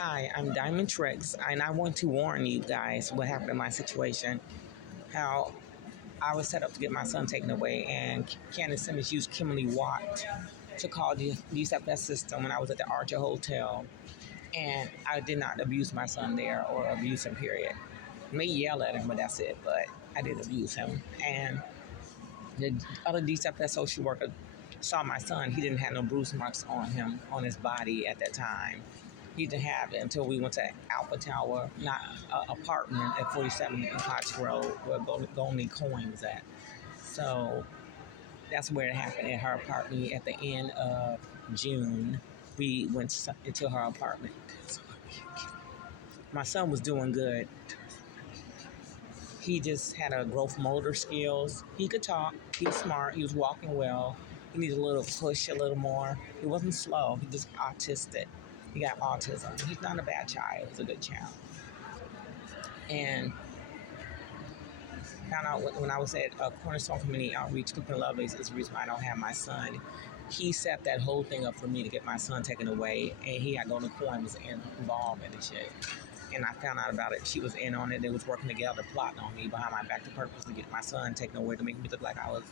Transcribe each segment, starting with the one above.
Hi, I'm Diamond Tricks, and I want to warn you guys what happened in my situation. How I was set up to get my son taken away, and Candace Simmons used Kimberly Watt to call the DCFS system when I was at the Archer Hotel, and I did not abuse my son there or abuse him, period. May yell at him, but that's it. But I did abuse him, and the other DCFS social worker saw my son. He didn't have no bruise marks on him, on his body at that time. He didn't have it until we went to Alpha Tower, not apartment at 47 in Potts Road, where Golden Coin was at. So that's where it happened, at her apartment at the end of June. We went into her apartment. My son was doing good. He just had a growth motor skills. He could talk. He was smart. He was walking well. He needed a little push, a little more. He wasn't slow. He just autistic. He got autism. He's not a bad child. He's a good child. And found out when I was at a Cornerstone Community Outreach, Cooper Lovelace is the reason why I don't have my son. He set that whole thing up for me to get my son taken away, and he had Golden Coin was involved in the shit. And I found out about it. She was in on it. They was working together, plotting on me behind my back to purpose to get my son taken away, to make me look like I was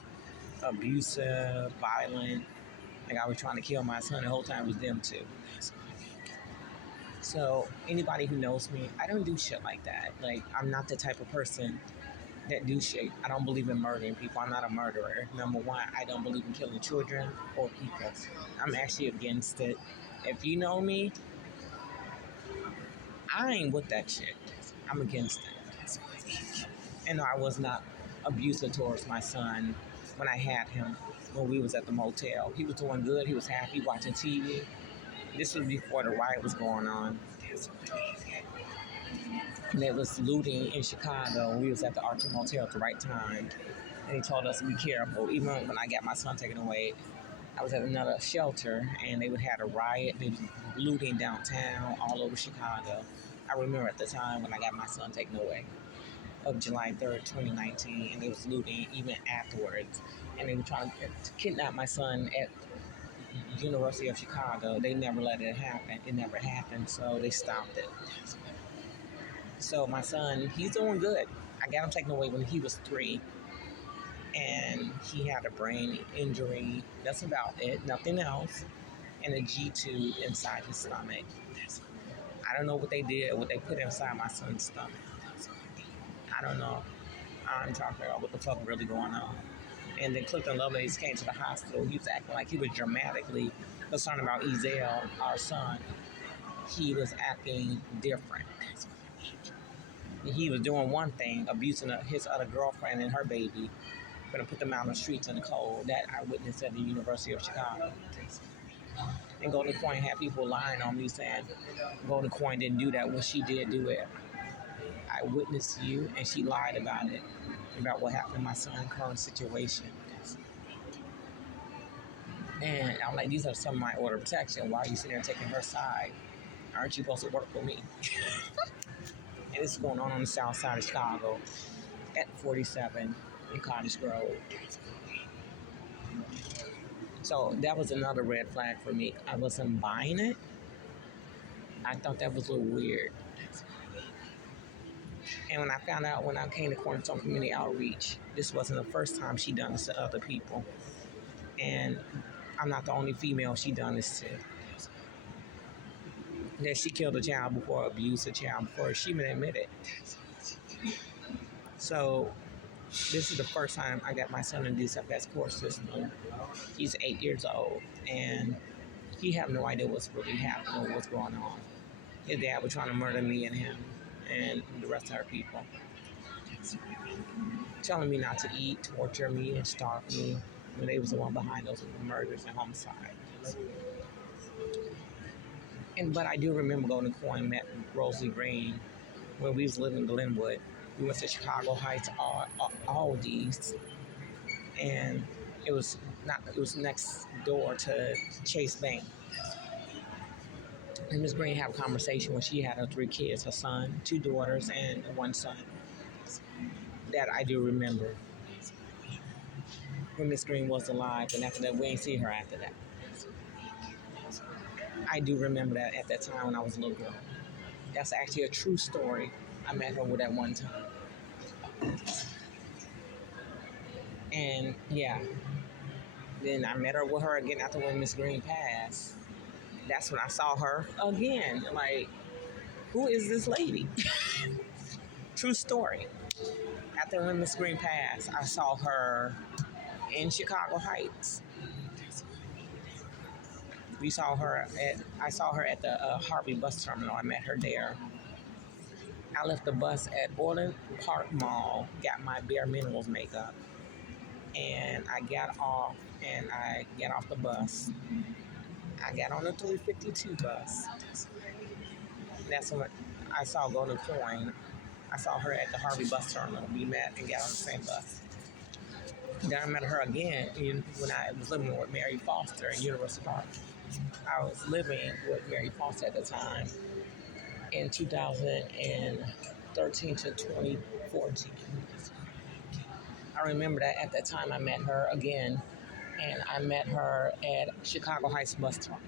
abusive, violent, like I was trying to kill my son. The whole time it was them too. So anybody who knows me, I don't do shit like that. Like, I'm not the type of person that do shit. I don't believe in murdering people. I'm not a murderer. Number one, I don't believe in killing children or people. I'm actually against it. If you know me, I ain't with that shit. I'm against it. And I was not abusive towards my son when I had him, when we was at the motel. He was doing good. He was happy watching TV. This was before the riot was going on. And there was looting in Chicago. We was at the Archer Motel at the right time. And he told us to be careful. Even when I got my son taken away, I was at another shelter, and they would have a riot. They was looting downtown, all over Chicago. I remember at the time when I got my son taken away, of July 3rd, 2019, and they was looting even afterwards. And they were trying to kidnap my son at University of Chicago. They never let it happen. It never happened, so they stopped it. So my son, he's doing good. I got him taken away when he was 3, and he had a brain injury. That's about it. Nothing else. And a G2 inside his stomach. I don't know what they did, what they put inside my son's stomach. I don't know. I'm talking about what the fuck really going on. And then Clifton Lovelace came to the hospital. He was acting like he was dramatically concerned about Ezel, our son. He was acting different. He was doing one thing, abusing his other girlfriend and her baby, going to put them out on the streets in the cold. That I witnessed at the University of Chicago. And Golden Coin had people lying on me saying Golden Coin didn't do that when she did do it. I witnessed you, and she lied about it, about what happened in my son's current situation. And I'm like, these are some of my order of protection. Why are you sitting there taking her side? Aren't you supposed to work for me? And this is going on the south side of Chicago at 47 in Cottage Grove. So that was another red flag for me. I wasn't buying it. I thought that was a little weird. And when I found out, when I came to Cornerstone Community Outreach, this wasn't the first time she done this to other people. And I'm not the only female she done this to. That she killed a child before, abused a child before, she even admitted it. So this is the first time I got my son in DCFS court system. He's 8 years old, and he have no idea what's really happening, what's going on. His dad was trying to murder me and him and the rest of our people. Telling me not to eat, torture me, and starve me, when they was the one behind those murders and homicides. But I do remember Golden Coin met Rosie Green when we was living in Glenwood. We went to Chicago Heights Aldi's, and it was next door to Chase Bank. And Miss Green had a conversation when she had her 3 kids, her son, 2 daughters, and 1 son. That I do remember. When Miss Green was alive, and after that, we ain't see her after that. I do remember that at that time when I was a little girl. That's actually a true story. I met her with at one time. And yeah, then I met her with her again after when Miss Green passed. That's when I saw her again. Like, who is this lady? True story. After when Miss Green passed, I saw her in Chicago Heights. I saw her at the Harvey bus terminal. I met her there. I left the bus at Orland Park Mall, got my bare minerals makeup, and I got off the bus. I got on the 352 bus. That's when I saw Golden Coin. I saw her at the Harvey bus terminal. We met and got on the same bus. Then I met her again when I was living with Mary Foster in University Park. I was living with Mary Foster at the time in 2013 to 2014. I remember that at that time I met her again, and I met her at Chicago Heights bus terminal.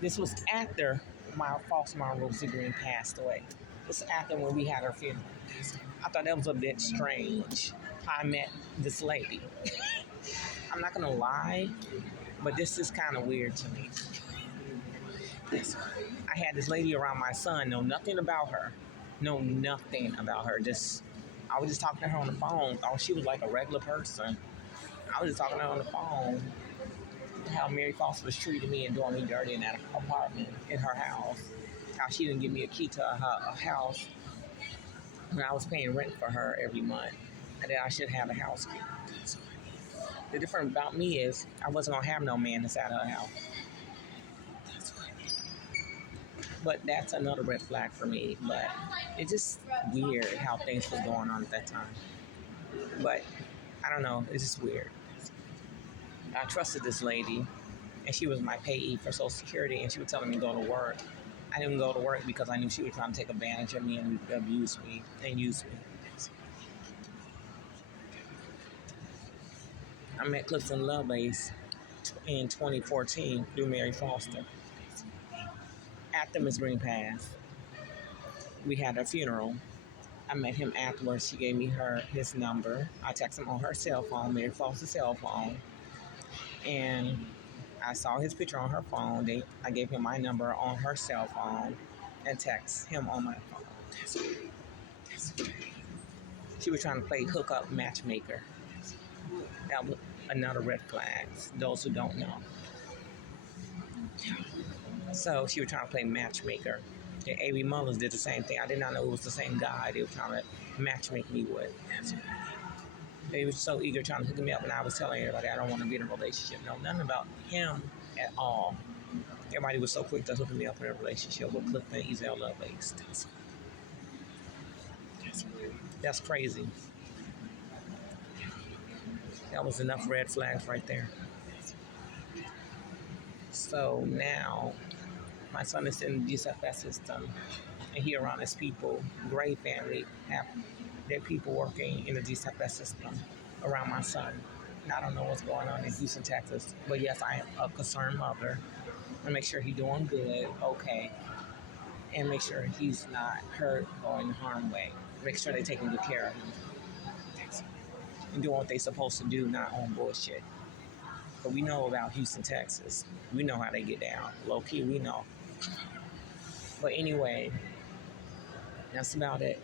This was after my foster mom, Rosie Green, passed away. This was after when we had her funeral. I thought that was a bit strange how I met this lady. I'm not gonna lie, but this is kind of weird to me. I had this lady around my son, know nothing about her. Know nothing about her. I was just talking to her on the phone. Thought she was like a regular person. I was just talking to her on the phone. How Mary Foster was treating me and doing me dirty in that apartment in her house. How she didn't give me a key to her house when I was paying rent for her every month. And that I should have a house key. The difference about me is I wasn't going to have no man inside her house. But that's another red flag for me. But it's just weird how things was going on at that time. But I don't know. It's just weird. I trusted this lady, and she was my payee for Social Security, and she was telling me to go to work. I didn't go to work because I knew she was trying to take advantage of me and abuse me and use me. I met Clifton Lovelace in 2014 through Mary Foster. After Miss Green passed, we had a funeral. I met him afterwards. She gave me his number. I texted him on her cell phone, Mary Foster's cell phone. And I saw his picture on her phone. I gave him my number on her cell phone and text him on my phone. She was trying to play hookup matchmaker. That was another red flag, those who don't know. So she was trying to play matchmaker. And A.B. Mullins did the same thing. I did not know it was the same guy they were trying to matchmake me with. They were so eager trying to hook me up, and I was telling everybody I don't want to be in a relationship. No, nothing about him at all. Everybody was so quick to hook me up in a relationship with Clifton Ezell Lovelace. That's crazy. That was enough red flags right there. So now, my son is in the DCFS system, and he around his people. Gray family have their people working in the DCFS system around my son. And I don't know what's going on in Houston, Texas, but yes, I am a concerned mother. I make sure he's doing good, okay, and make sure he's not hurt or in harm way. Make sure they're taking good care of him and doing what they're supposed to do, not on bullshit. But we know about Houston, Texas. We know how they get down. Low key, we know. But anyway, that's about it.